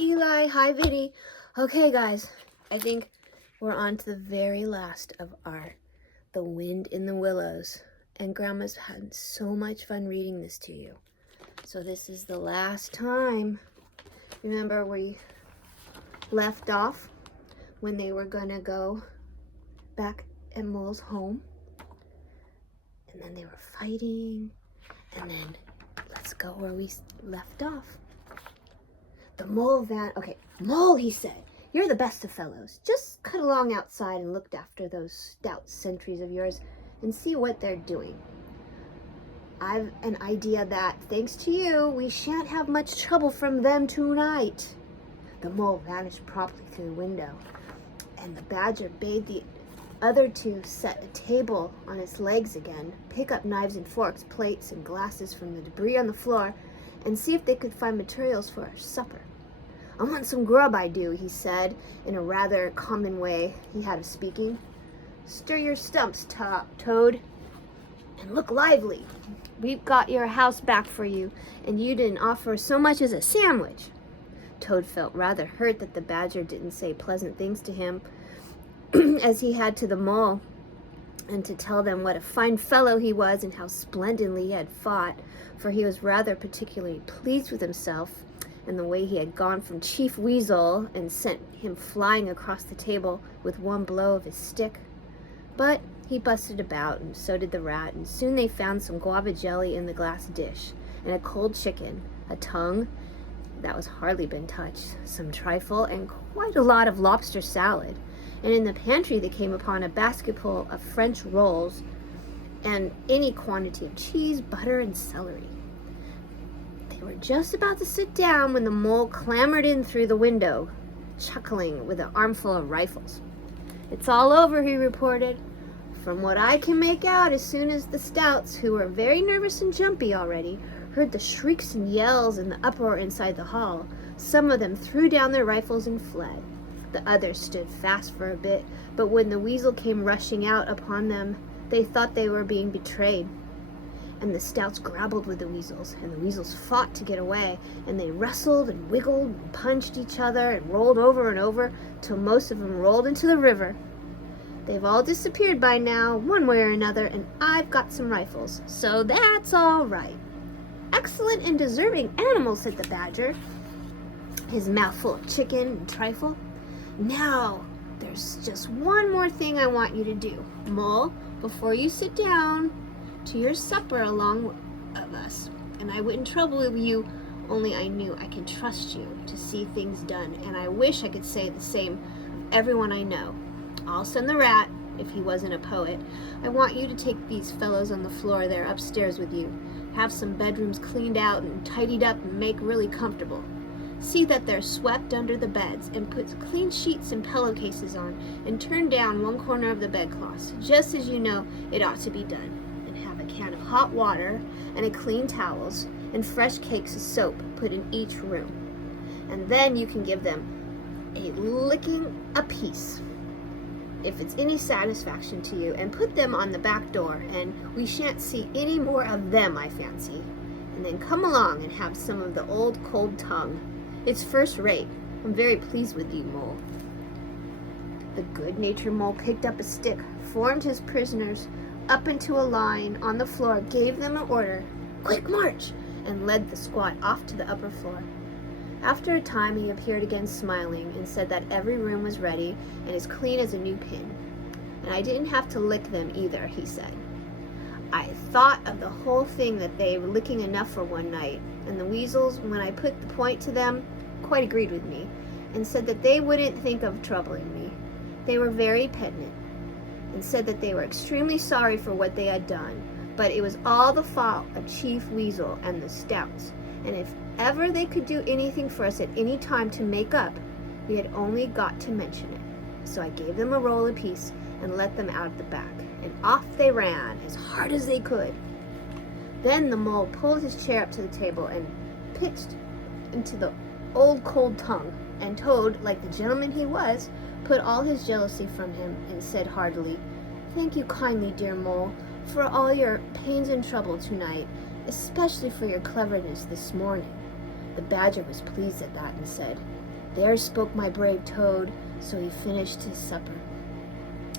Eli. Hi, Vinny. Okay, guys, I think we're on to the very last of our The Wind in the Willows. And Grandma's had so much fun reading this to you. So this is the last time. Remember we left off when they were gonna go back at Mole's home? And then they were fighting. And then let's go where we left off. The mole okay, Mole, he said, you're the best of fellows. Just cut along outside and look after those stout sentries of yours and see what they're doing. I've an idea that, thanks to you, we shan't have much trouble from them tonight. The mole vanished promptly through the window, and the badger bade the other two set a table on its legs again, pick up knives and forks, plates and glasses from the debris on the floor, and see if they could find materials for our supper. I want some grub, I do, he said, in a rather common way he had of speaking. Stir your stumps, Toad, and look lively. We've got your house back for you, and you didn't offer so much as a sandwich. Toad felt rather hurt that the badger didn't say pleasant things to him, as he had to the mole, and to tell them what a fine fellow he was and how splendidly he had fought, for he was rather particularly pleased with himself and the way he had gone from Chief Weasel and sent him flying across the table with one blow of his stick. But he busted about, and so did the rat, and soon they found some guava jelly in the glass dish, and a cold chicken, a tongue that was hardly been touched, some trifle, and quite a lot of lobster salad. And in the pantry they came upon a basketful of French rolls and any quantity of cheese, butter, and celery. They were just about to sit down when the mole clambered in through the window, chuckling with an armful of rifles. It's all over, he reported. From what I can make out, as soon as the stouts, who were very nervous and jumpy already, heard the shrieks and yells and the uproar inside the hall, some of them threw down their rifles and fled. The others stood fast for a bit, but when the weasel came rushing out upon them, they thought they were being betrayed. And the stouts grappled with the weasels, and the weasels fought to get away, and they wrestled and wiggled and punched each other and rolled over and over till most of them rolled into the river. They've all disappeared by now, one way or another, and I've got some rifles, so that's all right. Excellent and deserving animals, said the badger, his mouth full of chicken and trifle. Now, there's just one more thing I want you to do, Mole, before you sit down to your supper along of us. And I wouldn't trouble with you, only I knew I can trust you to see things done, and I wish I could say the same of everyone I know. I'll send the rat, if he wasn't a poet. I want you to take these fellows on the floor there upstairs with you. Have some bedrooms cleaned out and tidied up and make really comfortable. See that they're swept under the beds and put clean sheets and pillowcases on and turn down one corner of the bedcloths, just as you know it ought to be done. And have a can of hot water and a clean towels and fresh cakes of soap put in each room. And then you can give them a licking apiece, if it's any satisfaction to you, and put them on the back door, and we shan't see any more of them, I fancy. And then come along and have some of the old cold tongue. It's first rate. I'm very pleased with you, Mole. The good-natured Mole picked up a stick, formed his prisoners up into a line on the floor, gave them an order, quick march, and led the squad off to the upper floor. After a time he appeared again smiling and said that every room was ready and as clean as a new pin. And I didn't have to lick them either, he said. I thought of the whole thing that they were licking enough for one night, and the weasels, when I put the point to them, quite agreed with me, and said that they wouldn't think of troubling me. They were very penitent, and said that they were extremely sorry for what they had done, but it was all the fault of Chief Weasel and the stouts, and if ever they could do anything for us at any time to make up, we had only got to mention it. So I gave them a roll apiece and let them out at the back, and off they ran as hard as they could. Then the mole pulled his chair up to the table and pitched into the old cold tongue, and Toad, like the gentleman he was, put all his jealousy from him and said heartily, "Thank you kindly, dear Mole, for all your pains and trouble tonight, especially for your cleverness this morning. The Badger was pleased at that and said, "There spoke my brave Toad." So he finished his supper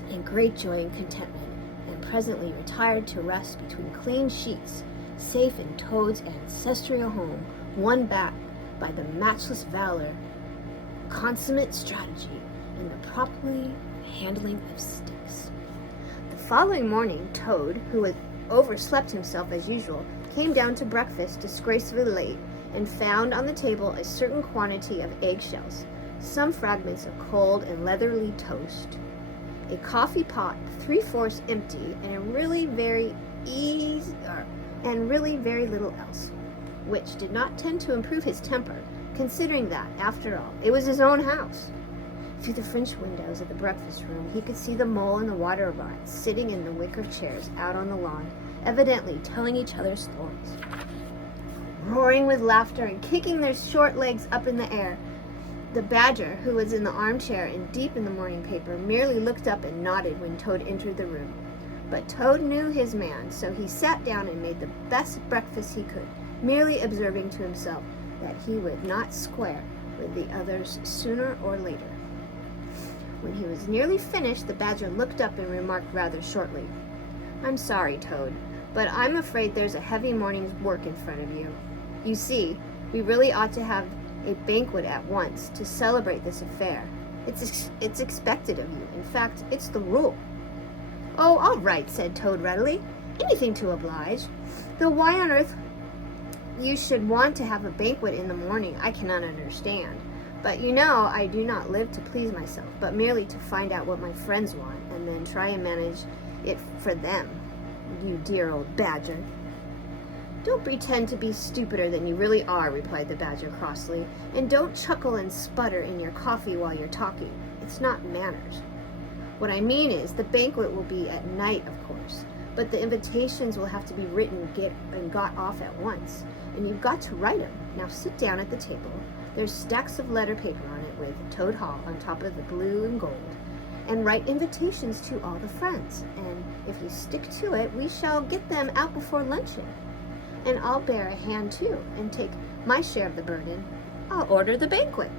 in great joy and contentment, and presently retired to rest between clean sheets, safe in Toad's ancestral home, won back by the matchless valor, consummate strategy, and the properly handling of sticks. The following morning, Toad, who had overslept himself as usual, came down to breakfast disgracefully late, and found on the table a certain quantity of eggshells, some fragments of cold and leathery toast, a coffee pot 3/4 empty, and really very little else, which did not tend to improve his temper, considering that, after all, it was his own house. Through the French windows of the breakfast room, he could see the mole and the water rats sitting in the wicker chairs out on the lawn, evidently telling each other stories, roaring with laughter and kicking their short legs up in the air. The Badger, who was in the armchair and deep in the morning paper, merely looked up and nodded when Toad entered the room. But Toad knew his man, so he sat down and made the best breakfast he could, merely observing to himself that he would not square with the others sooner or later. When he was nearly finished, the Badger looked up and remarked rather shortly, "I'm sorry, Toad, but I'm afraid there's a heavy morning's work in front of you. You see, we really ought to have a banquet at once to celebrate this affair. It's expected of you. In fact, it's the rule." "Oh, all right," said Toad readily. "Anything to oblige. Though why on earth you should want to have a banquet in the morning, I cannot understand. But you know I do not live to please myself, but merely to find out what my friends want, and then try and manage it for them. You dear old Badger." "Don't pretend to be stupider than you really are," replied the Badger crossly, "and don't chuckle and sputter in your coffee while you're talking. It's not manners. What I mean is, the banquet will be at night, of course, but the invitations will have to be written and got off at once, and you've got to write 'em. Now sit down at the table. There's stacks of letter paper on it with Toad Hall on top of the blue and gold, and write invitations to all the friends, and if you stick to it, we shall get them out before luncheon. And I'll bear a hand too, and take my share of the burden. I'll order the banquet."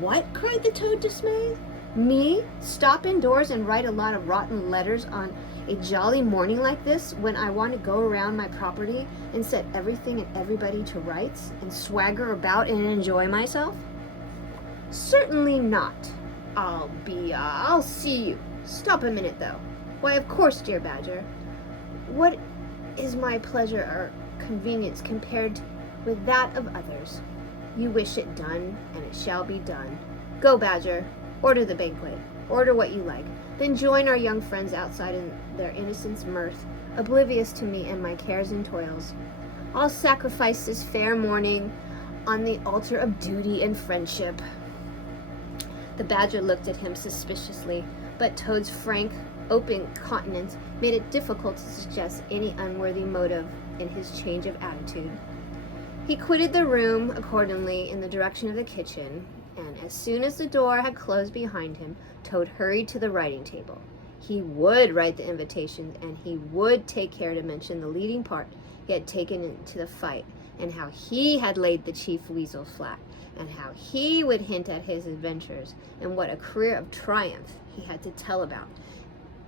"What?" cried the Toad, dismayed. "Me? Stop indoors and write a lot of rotten letters on a jolly morning like this, when I want to go around my property and set everything and everybody to rights, and swagger about and enjoy myself? Certainly not. I'll see you. Stop a minute, though. Why, of course, dear Badger. What is my pleasure or convenience compared with that of others? You wish it done, and it shall be done. Go, Badger, order the banquet. Order what you like. Then join our young friends outside in their innocence mirth, oblivious to me and my cares and toils. I'll sacrifice this fair morning on the altar of duty and friendship." The Badger looked at him suspiciously, but Toad's frank, open countenance made it difficult to suggest any unworthy motive in his change of attitude. He quitted the room accordingly in the direction of the kitchen, and as soon as the door had closed behind him, Toad hurried to the writing table. He would write the invitations, and he would take care to mention the leading part he had taken into the fight, and how he had laid the chief weasel flat, and how he would hint at his adventures, and what a career of triumph he had to tell about.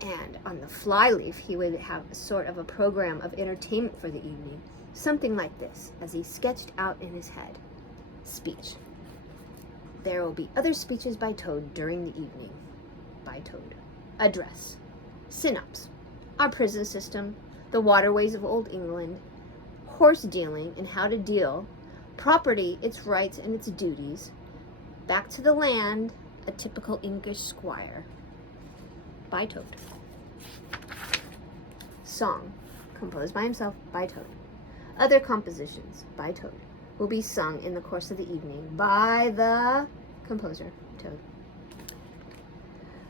And on the flyleaf he would have a sort of a program of entertainment for the evening, something like this, as he sketched out in his head. Speech. There will be other speeches by Toad during the evening. By Toad. Address. Synopsis. Our prison system. The waterways of Old England. Horse dealing and how to deal. Property, its rights and its duties. Back to the land. A typical English squire. By Toad. Song. Composed by himself by Toad. Other compositions by Toad will be sung in the course of the evening by the composer, Toad.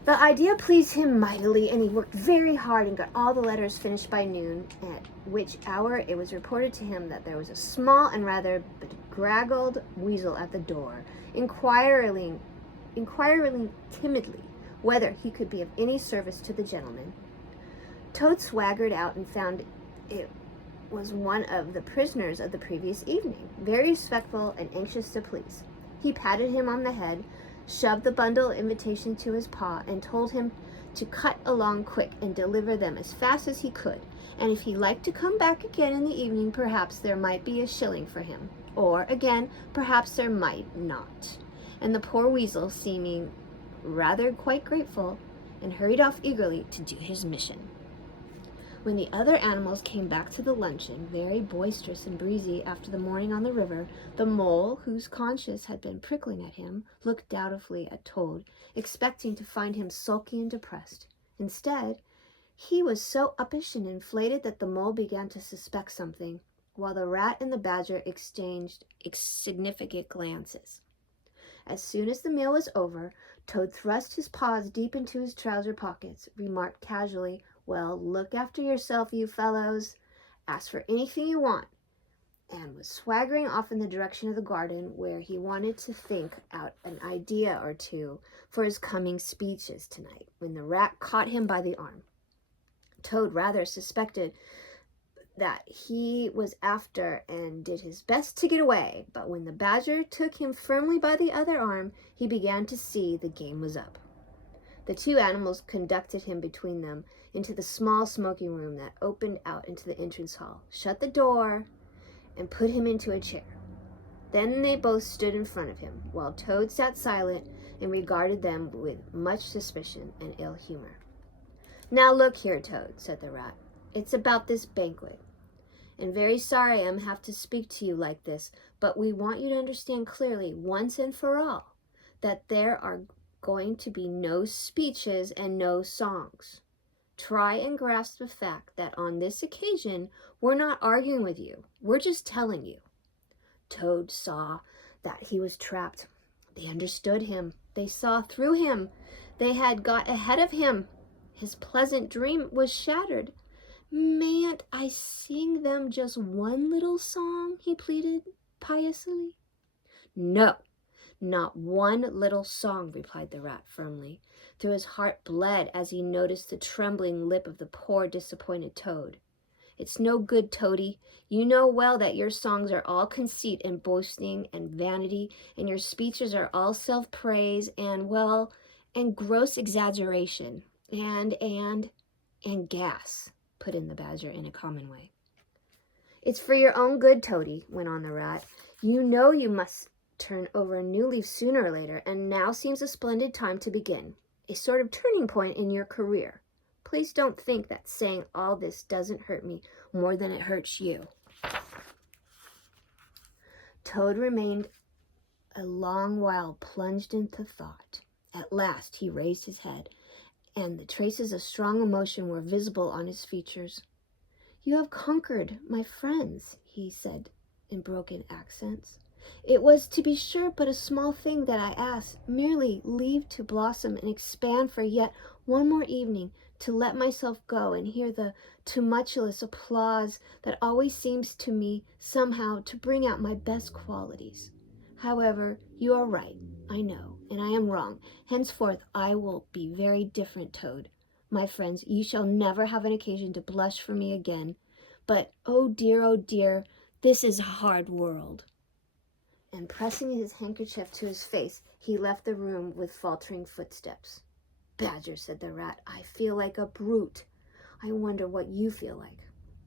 The idea pleased him mightily, and he worked very hard and got all the letters finished by noon, at which hour it was reported to him that there was a small and rather bedraggled weasel at the door, inquiring timidly whether he could be of any service to the gentleman. Toad swaggered out and found it was one of the prisoners of the previous evening, very respectful and anxious to please. He patted him on the head, shoved the bundle of invitations to his paw, and told him to cut along quick and deliver them as fast as he could, and if he liked to come back again in the evening, perhaps there might be a shilling for him, or again, perhaps there might not. And the poor weasel, seeming rather quite grateful, and hurried off eagerly to do his mission. When the other animals came back to the luncheon, very boisterous and breezy after the morning on the river, the mole, whose conscience had been prickling at him, looked doubtfully at Toad, expecting to find him sulky and depressed. Instead, he was so uppish and inflated that the mole began to suspect something, while the rat and the badger exchanged significant glances. As soon as the meal was over, Toad thrust his paws deep into his trouser pockets, remarked casually, "Well, look after yourself, you fellows. Ask for anything you want," and was swaggering off in the direction of the garden, where he wanted to think out an idea or two for his coming speeches tonight, when the rat caught him by the arm. Toad rather suspected that he was after and did his best to get away, but when the badger took him firmly by the other arm, he began to see the game was up. The two animals conducted him between them into the small smoking room that opened out into the entrance hall, shut the door, and put him into a chair. Then they both stood in front of him, while Toad sat silent and regarded them with much suspicion and ill humor. "Now look here, Toad," said the rat. "It's about this banquet. And very sorry I have to speak to you like this, but we want you to understand clearly, once and for all, that there are going to be no speeches and no songs. Try and grasp the fact that on this occasion, we're not arguing with you. We're just telling you." Toad saw that he was trapped. They understood him. They saw through him. They had got ahead of him. His pleasant dream was shattered. "Mayn't I sing them just one little song?" he pleaded piously. "No, not one little song," replied the rat firmly, though his heart bled as he noticed the trembling lip of the poor disappointed Toad. "It's no good, Toady. You know well that your songs are all conceit and boasting and vanity, and your speeches are all self-praise and, well, and gross exaggeration, and gas," put in the badger in a common way. "It's for your own good, Toady," went on the rat. "You know you must turn over a new leaf sooner or later, and now seems a splendid time to begin, a sort of turning point in your career. Please don't think that saying all this doesn't hurt me more than it hurts you." Toad remained a long while plunged into thought. At last he raised his head, and the traces of strong emotion were visible on his features. "You have conquered, my friends," he said in broken accents. "It was, to be sure, but a small thing that I asked, merely leave to blossom and expand for yet one more evening, to let myself go and hear the tumultuous applause that always seems to me somehow to bring out my best qualities. However, you are right, I know, and I am wrong. Henceforth I will be very different, Toad. My friends, you shall never have an occasion to blush for me again. But, oh dear, this is a hard world." And pressing his handkerchief to his face, he left the room with faltering footsteps. "Badger," said the rat, "I feel like a brute. I wonder what you feel like."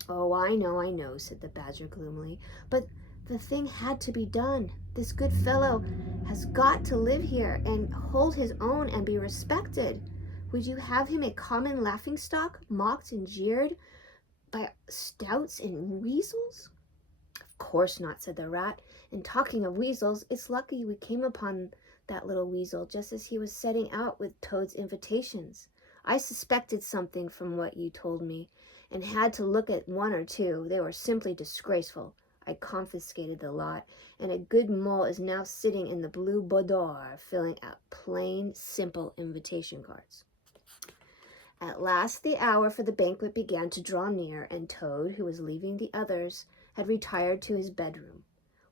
"Oh, I know," said the badger gloomily. "But the thing had to be done. This good fellow has got to live here and hold his own and be respected. Would you have him a common laughingstock, mocked and jeered by stoats and weasels?" "Of course not," said the rat. "And talking of weasels, it's lucky we came upon that little weasel just as he was setting out with Toad's invitations. I suspected something from what you told me, and had to look at one or two. They were simply disgraceful. I confiscated the lot, and a good mole is now sitting in the blue boudoir filling out plain, simple invitation cards." At last the hour for the banquet began to draw near, and Toad, who was leaving the others, had retired to his bedroom,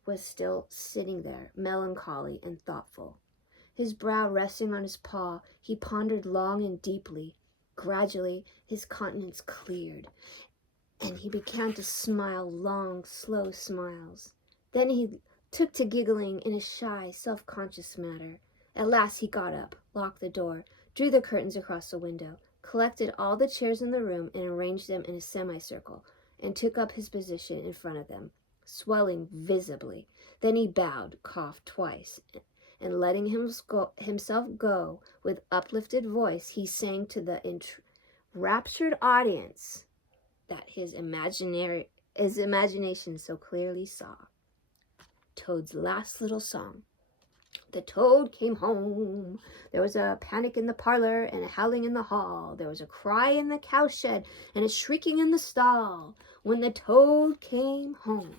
was still sitting there, melancholy and thoughtful. His brow resting on his paw, he pondered long and deeply. Gradually his countenance cleared, and he began to smile long, slow smiles. Then he took to giggling in a shy, self-conscious manner. At last he got up, locked the door, drew the curtains across the window, collected all the chairs in the room and arranged them in a semicircle, and took up his position in front of them, swelling visibly. Then he bowed, coughed twice, and letting himself go with uplifted voice, he sang to the enraptured audience that his imagination so clearly saw. Toad's last little song. The toad came home. There was a panic in the parlor and a howling in the hall. There was a cry in the cowshed and a shrieking in the stall. When the toad came home.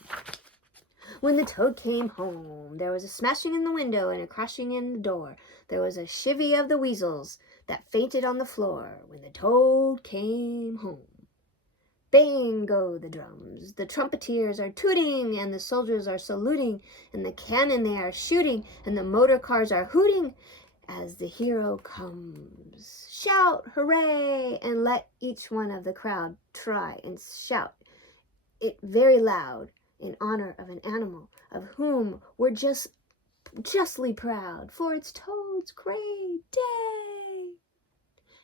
When the toad came home, there was a smashing in the window and a crashing in the door. There was a chivy of the weasels that fainted on the floor. When the toad came home. Bang go the drums, the trumpeters are tooting, and the soldiers are saluting, and the cannon they are shooting, and the motor cars are hooting as the hero comes. Shout, hooray, and let each one of the crowd try and shout it very loud in honor of an animal of whom we're justly proud, for it's Toad's great day.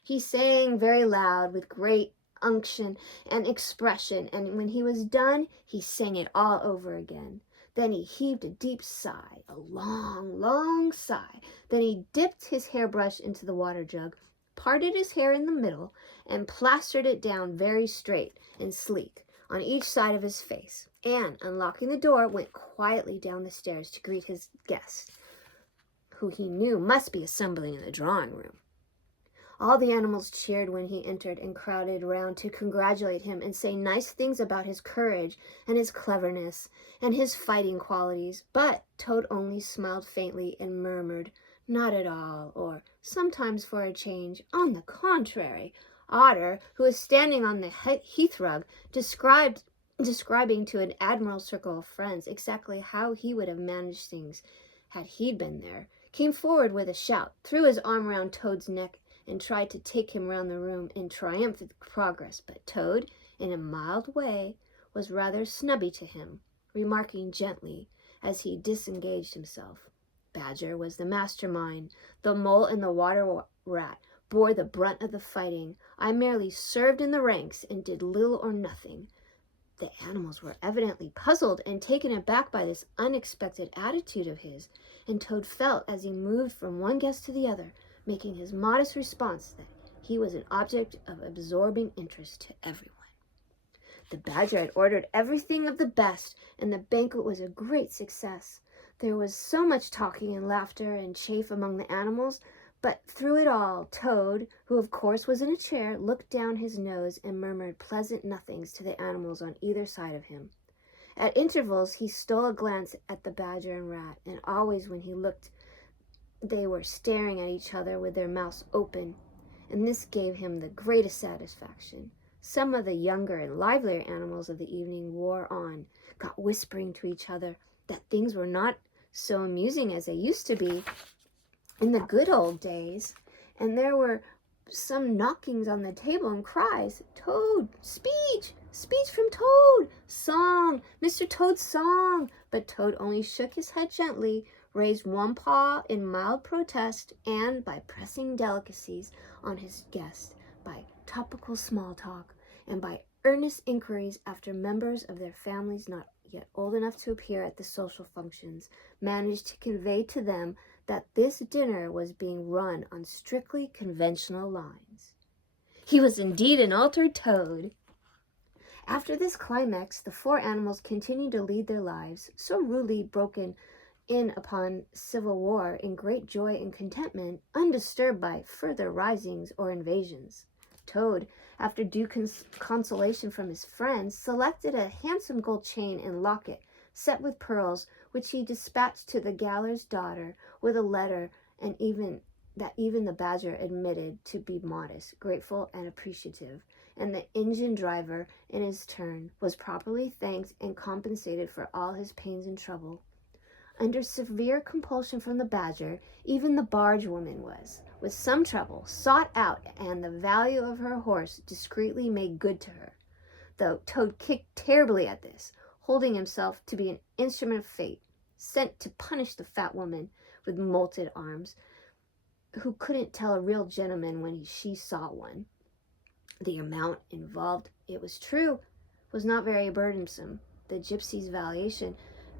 He sang very loud with great unction and expression, and when he was done, he sang it all over again. Then he heaved a deep sigh, a long, long sigh. Then he dipped his hairbrush into the water jug, parted his hair in the middle, and plastered it down very straight and sleek on each side of his face, and, unlocking the door, went quietly down the stairs to greet his guest, who he knew must be assembling in the drawing room. All the animals cheered when he entered and crowded round to congratulate him and say nice things about his courage and his cleverness and his fighting qualities. But Toad only smiled faintly and murmured, "Not at all," or "Sometimes for a change." On the contrary, Otter, who was standing on the hearthrug, describing to an admirable circle of friends exactly how he would have managed things had he been there, came forward with a shout, threw his arm round Toad's neck, and tried to take him round the room in triumphant progress, but Toad, in a mild way, was rather snubby to him, remarking gently, as he disengaged himself, "Badger was the mastermind. The mole and the water rat bore the brunt of the fighting. I merely served in the ranks and did little or nothing." The animals were evidently puzzled and taken aback by this unexpected attitude of his, and Toad felt, as he moved from one guest to the other, making his modest response, that he was an object of absorbing interest to everyone. The Badger had ordered everything of the best, and the banquet was a great success. There was so much talking and laughter and chaff among the animals, but through it all, Toad, who of course was in a chair, looked down his nose and murmured pleasant nothings to the animals on either side of him. At intervals he stole a glance at the Badger and Rat, and always when he looked they were staring at each other with their mouths open, and this gave him the greatest satisfaction. Some of the younger and livelier animals of the evening wore on, got whispering to each other that things were not so amusing as they used to be in the good old days, and there were some knockings on the table and cries, "Toad, speech! Speech from Toad! Song! Mr. Toad's song!" But Toad only shook his head gently, raised one paw in mild protest, and, by pressing delicacies on his guest, by topical small talk, and by earnest inquiries after members of their families not yet old enough to appear at the social functions, managed to convey to them that this dinner was being run on strictly conventional lines. He was indeed an altered Toad. After this climax, the four animals continued to lead their lives, so rudely broken in upon civil war, in great joy and contentment, undisturbed by further risings or invasions. Toad, after due consolation from his friends, selected a handsome gold chain and locket set with pearls, which he dispatched to the Galler's daughter with a letter, and even the Badger admitted to be modest, grateful, and appreciative, and the engine driver, in his turn, was properly thanked and compensated for all his pains and trouble. Under severe compulsion from the Badger, even the barge woman was, with some trouble, sought out, and the value of her horse discreetly made good to her. The toad kicked terribly at this, holding himself to be an instrument of fate, sent to punish the fat woman with molted arms, who couldn't tell a real gentleman when she saw one. The amount involved, it was true, was not very burdensome, the gypsy's valuation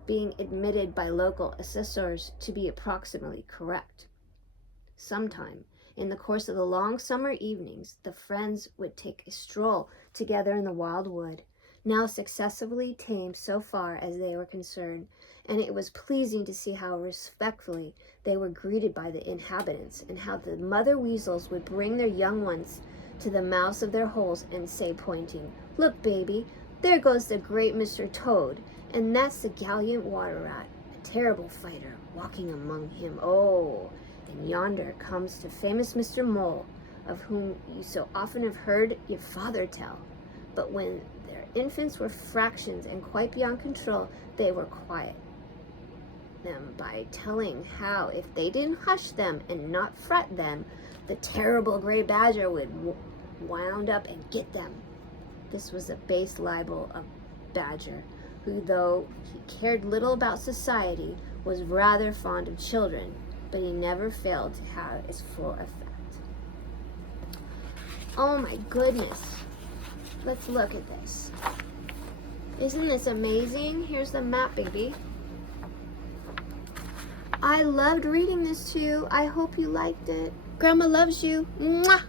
being admitted by local assessors to be approximately correct. Sometime, in the course of the long summer evenings, the friends would take a stroll together in the wild wood, now successively tamed so far as they were concerned, and it was pleasing to see how respectfully they were greeted by the inhabitants, and how the mother weasels would bring their young ones to the mouths of their holes and say, pointing, "Look, baby, there goes the great Mr. Toad, and that's the gallant water rat, a terrible fighter, walking among him. Oh, and yonder comes the famous Mr. Mole, of whom you so often have heard your father tell. But when their infants were fractions and quite beyond control, they were quiet them by telling how if they didn't hush them and not fret them, the terrible gray badger would wound up and get them." This was a base libel of Badger, who, though he cared little about society, was rather fond of children, but he never failed to have its full effect. Oh my goodness. Let's look at this. Isn't this amazing? Here's the map, baby. I loved reading this to you. I hope you liked it. Grandma loves you. Mwah!